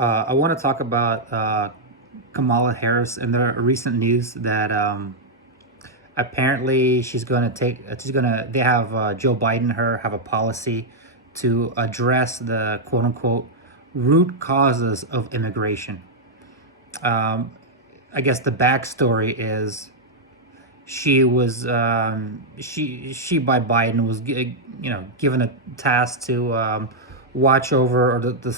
I want to talk about Kamala Harris and the recent news that apparently they have Joe Biden, her, have a policy to address the quote unquote root causes of immigration. I guess the backstory is she by Biden was given a task to watch over or to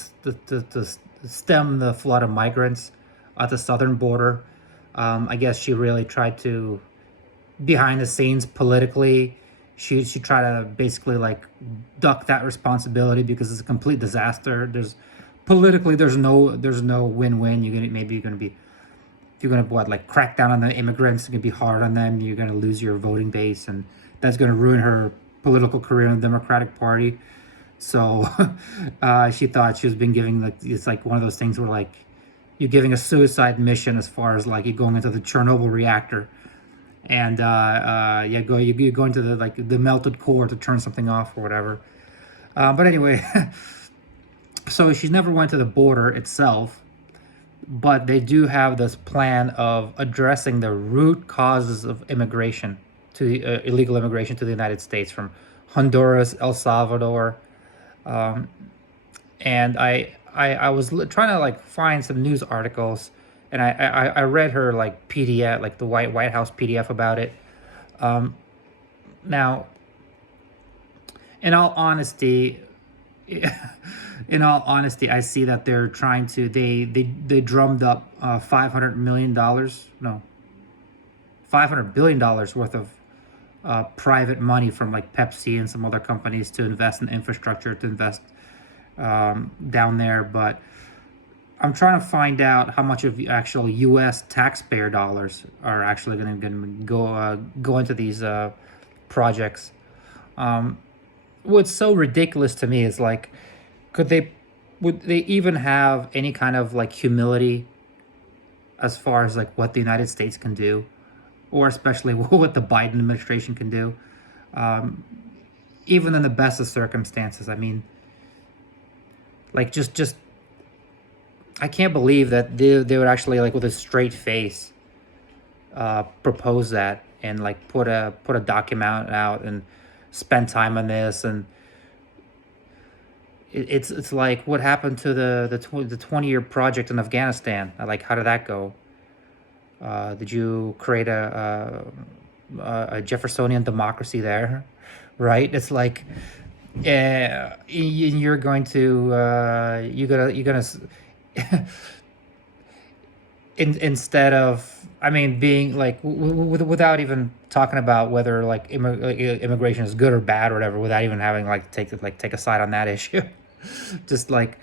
stem the flood of migrants at the southern border. I guess she really tried to, behind the scenes politically, she tried to basically like duck that responsibility because it's a complete disaster. There's no win-win. You're gonna be, if you're gonna like crack down on the immigrants, it's gonna be hard on them. You're gonna lose your voting base, and that's gonna ruin her political career in the Democratic Party. So she thought she was being giving, like, it's like one of those things where like you're giving a suicide mission, as far as like you're going into the Chernobyl reactor, and you're going to the, like, the melted core to turn something off or whatever. But anyway, so she's never went to the border itself, but they do have this plan of addressing the root causes of immigration to illegal immigration to the United States from Honduras, El Salvador, and I was trying to like find some news articles, and I read her like PDF, like the White House PDF about it. Now, in all honesty, I see that they're trying to, they drummed up $500 million, no, $500 billion worth of private money from like Pepsi and some other companies to invest in infrastructure, to invest down there. But I'm trying to find out how much of the actual U.S. taxpayer dollars are actually going to go into these projects. What's so ridiculous to me is like, could they would they even have any kind of like humility as far as like what the United States can do, or especially what the Biden administration can do, um, even in the best of circumstances? I mean, like, just I can't believe that they would actually, like, with a straight face, propose that, and like put a document out and spend time on this. And it's like, what happened to the 20-year project in Afghanistan? Like, how did that go? Did you create a Jeffersonian democracy there? Right? It's like, you're going to instead of, I mean, being like, without even talking about whether like immigration is good or bad or whatever, without even having like take a side on that issue. Just like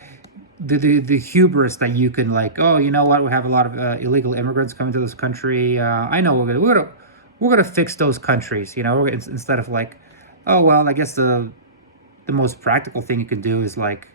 the hubris that you can, like, oh, you know what, we have a lot of illegal immigrants coming to this country. I know we're gonna fix those countries. Instead of like, oh well, I guess the most practical thing you can do is like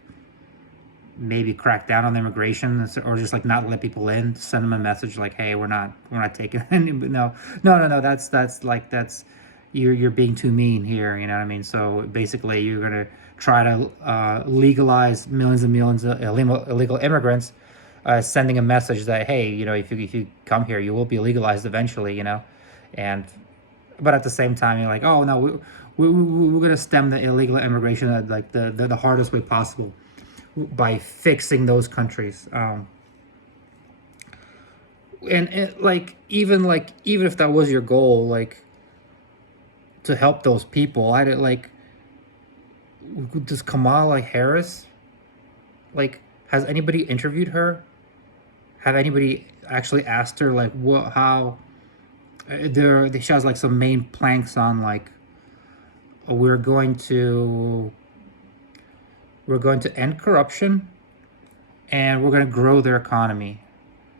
maybe crack down on the immigration, or just like not let people in. Send them a message like, hey, we're not taking any. But no. That's you're being too mean here. You know what I mean? So basically, you're gonna try to legalize millions and millions of illegal immigrants, sending a message that, hey, if you come here, you will be legalized eventually. And but at the same time, you're like, oh no, we're gonna stem the illegal immigration at like the hardest way possible, by fixing those countries. And like, even if that was your goal, like, to help those people, I did like, does Kamala Harris, like, has anybody interviewed her? Have anybody actually asked her like what, how, she has like some main planks on like, we're going to end corruption, and we're going to grow their economy,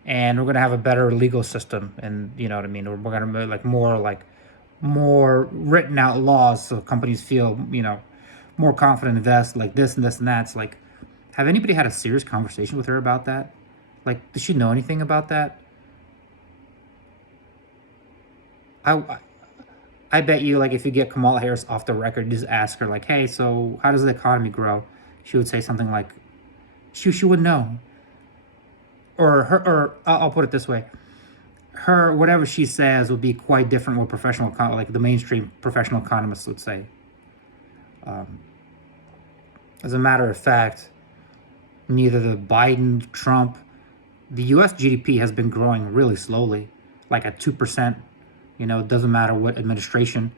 and we're going to have a better legal system, and you know what I mean, or we're going to more written out laws so companies feel more confident, invest, like this and this and that. It's like, have anybody had a serious conversation with her about that? Like, does she know anything about that? I I bet you, like, if you get Kamala Harris off the record, just ask her like, hey, so how does the economy grow? She would say something like, she would know. or I'll put it this way: her whatever she says will be quite different what like the mainstream professional economists would say. As a matter of fact, neither the Biden, Trump, the U.S. GDP has been growing really slowly, like at 2%. You know, it doesn't matter what administration,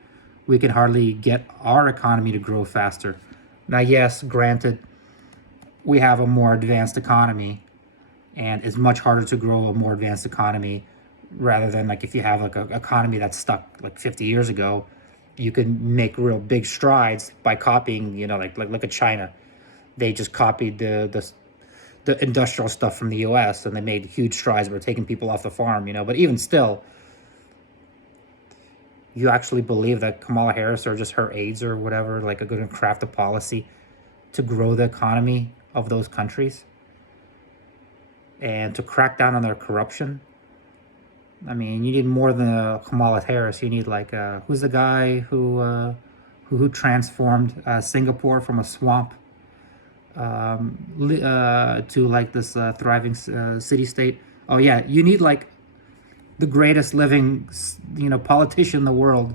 we can hardly get our economy to grow faster. Now, yes, granted, we have a more advanced economy, and it's much harder to grow a more advanced economy rather than like if you have like an economy that's stuck like 50 years ago. You can make real big strides by copying, you know, like look at China. They just copied the industrial stuff from the U.S. and they made huge strides by taking people off the farm, you know. But even still, you actually believe that Kamala Harris or just her aides or whatever like are going to craft a policy to grow the economy of those countries and to crack down on their corruption? I mean, you need more than Kamala Harris. You need like who's the guy who transformed Singapore from a swamp to like this thriving city state? Oh yeah, you need like the greatest living, you know, politician in the world.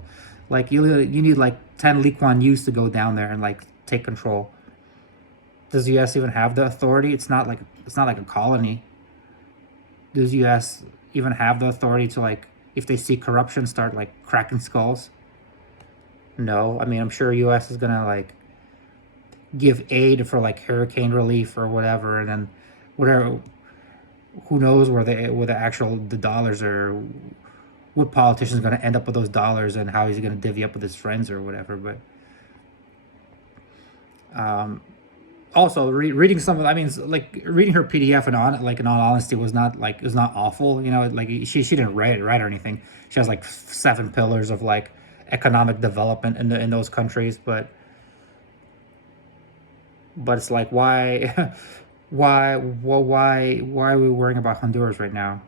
Like you need like 10 Lee Kuan Yews to go down there and like take control. Does the U.S. even have the authority? It's not like a colony. Does the U.S. even have the authority to like if they see corruption start like cracking skulls? No. I mean, I'm sure U.S. is gonna like give aid for like hurricane relief or whatever, and then whatever. Who knows where the dollars are? What politician is going to end up with those dollars, and how he's going to divvy up with his friends or whatever. But also reading some of, I mean, like reading her PDF and on like in all honesty was not awful. You know, like she didn't write it right or anything. She has like 7 pillars of like economic development in those countries, but it's like why why are we worrying about Honduras right now?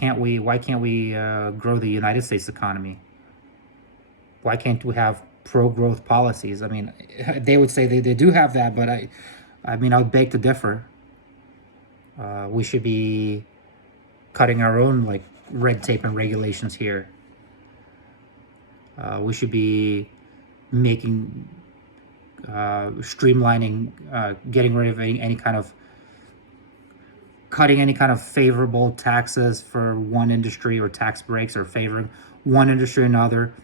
Why can't we grow the United States economy? Why can't we have pro-growth policies? I mean, they would say they do have that, but I mean, I would beg to differ. We should be cutting our own like red tape and regulations here. We should be making streamlining, getting rid of any kind of cutting any kind of favorable taxes for one industry or tax breaks or favoring one industry or another.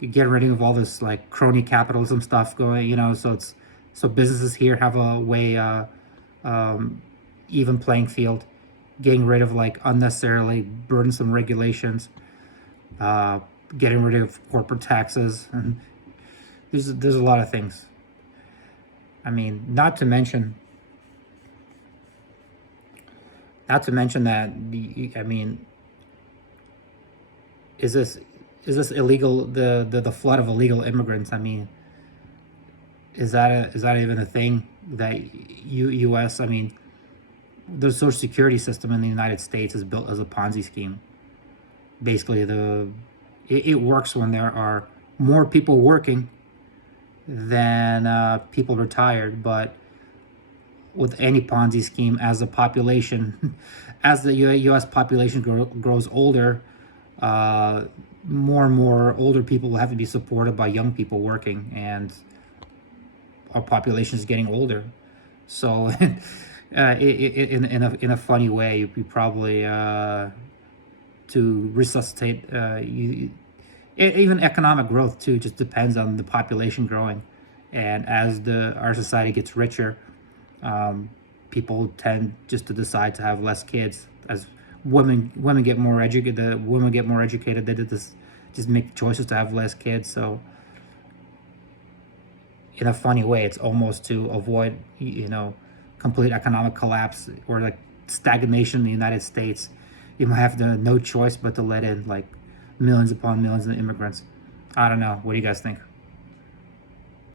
Get rid of all this like crony capitalism stuff going, you know, so businesses here have a way even playing field. Getting rid of like unnecessarily burdensome regulations, getting rid of corporate taxes, and there's a lot of things. I mean, not to mention that I mean, is this illegal? The flood of illegal immigrants. I mean, is that even a thing that U.S. I mean, the Social Security system in the United States is built as a Ponzi scheme. Basically, it works when there are more people working than people retired, but with any Ponzi scheme, as the population, as the U.S. population grows older, more and more older people will have to be supported by young people working, and our population is getting older. So, in a funny way, you probably to resuscitate even economic growth too. Just depends on the population growing, and as our society gets richer, people tend just to decide to have less kids. As women get more educated, they just make choices to have less kids. So in a funny way, it's almost to avoid, you know, complete economic collapse or like stagnation in the United States. You might have no choice but to let in like millions upon millions of immigrants. I don't know. What do you guys think?